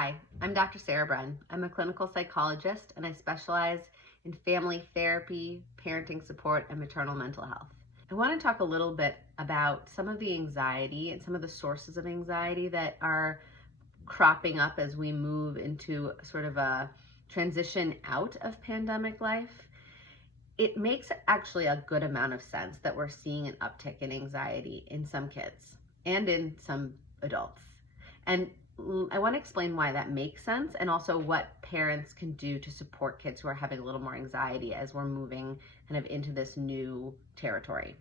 Hi, I'm Dr. Sarah Bren. I'm a clinical psychologist and I specialize in family therapy, parenting support, and maternal mental health. I want to talk a little bit about some of the anxiety and some of the sources of anxiety that are cropping up as we move into sort of a transition out of pandemic life. It makes actually a good amount of sense that we're seeing an uptick in anxiety in some kids and in some adults. And I want to explain why that makes sense and also what parents can do to support kids who are having a little more anxiety as we're moving kind of into this new territory.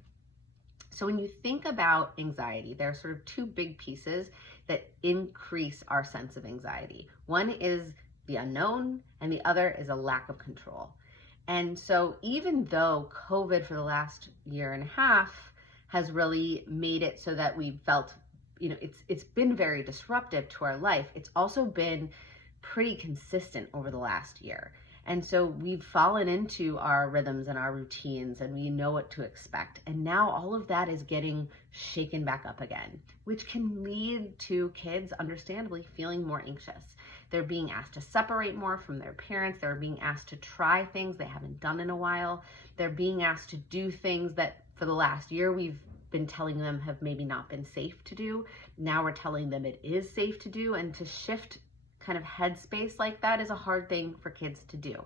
So when you think about anxiety, there are sort of two big pieces that increase our sense of anxiety. One is the unknown and the other is a lack of control. And so even though COVID for the last year and a half has really made it so that we felt, it's been very disruptive to our life, it's also been pretty consistent over the last year. And so we've fallen into our rhythms and our routines and we know what to expect. And now all of that is getting shaken back up again, which can lead to kids understandably feeling more anxious. They're being asked to separate more from their parents. They're being asked to try things they haven't done in a while. They're being asked to do things that for the last year we've been telling them have maybe not been safe to do. Now we're telling them it is safe to do, and to shift kind of headspace like that is a hard thing for kids to do.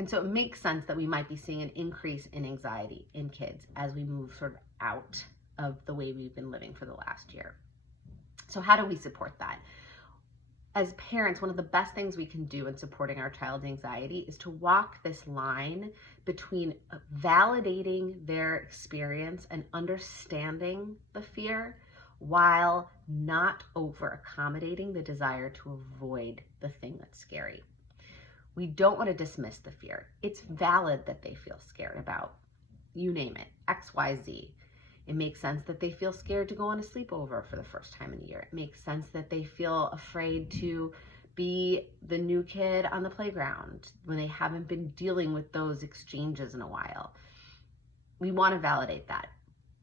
And so it makes sense that we might be seeing an increase in anxiety in kids as we move sort of out of the way we've been living for the last year. So how do we support that? As parents, one of the best things we can do in supporting our child's anxiety is to walk this line between validating their experience and understanding the fear while not over accommodating the desire to avoid the thing that's scary. We don't want to dismiss the fear. It's valid that they feel scared about, you name it, X, Y, Z. It makes sense that they feel scared to go on a sleepover for the first time in a year. It makes sense that they feel afraid to be the new kid on the playground when they haven't been dealing with those exchanges in a while. We want to validate that.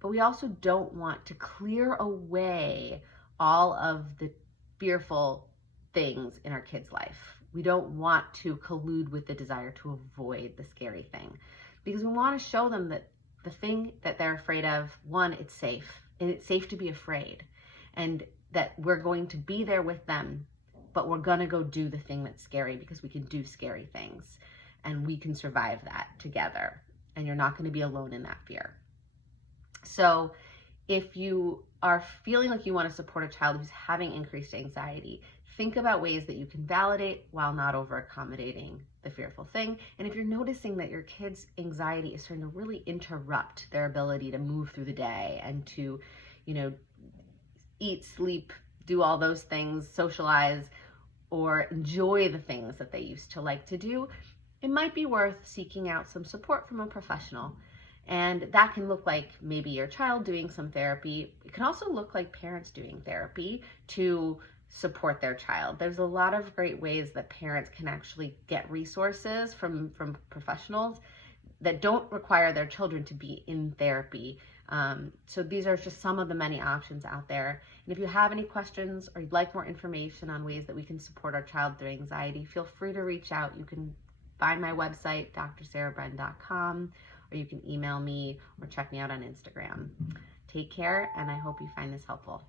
But we also don't want to clear away all of the fearful things in our kids' life. We don't want to collude with the desire to avoid the scary thing, because we want to show them that the thing that they're afraid of, one, it's safe, and it's safe to be afraid, and that we're going to be there with them, but we're gonna go do the thing that's scary because we can do scary things, and we can survive that together, and you're not gonna be alone in that fear. So if you are feeling like you want to support a child who's having increased anxiety, think about ways that you can validate while not over accommodating the fearful thing. And if you're noticing that your kid's anxiety is starting to really interrupt their ability to move through the day and to, eat, sleep, do all those things, socialize, or enjoy the things that they used to like to do, it might be worth seeking out some support from a professional. And that can look like maybe your child doing some therapy. It can also look like parents doing therapy to support their child. There's a lot of great ways that parents can actually get resources from professionals that don't require their children to be in therapy. So these are just some of the many options out there. And if you have any questions or you'd like more information on ways that we can support our child through anxiety, feel free to reach out. You can find my website, drsarahbren.com, or you can email me or check me out on Instagram. Take care, and I hope you find this helpful.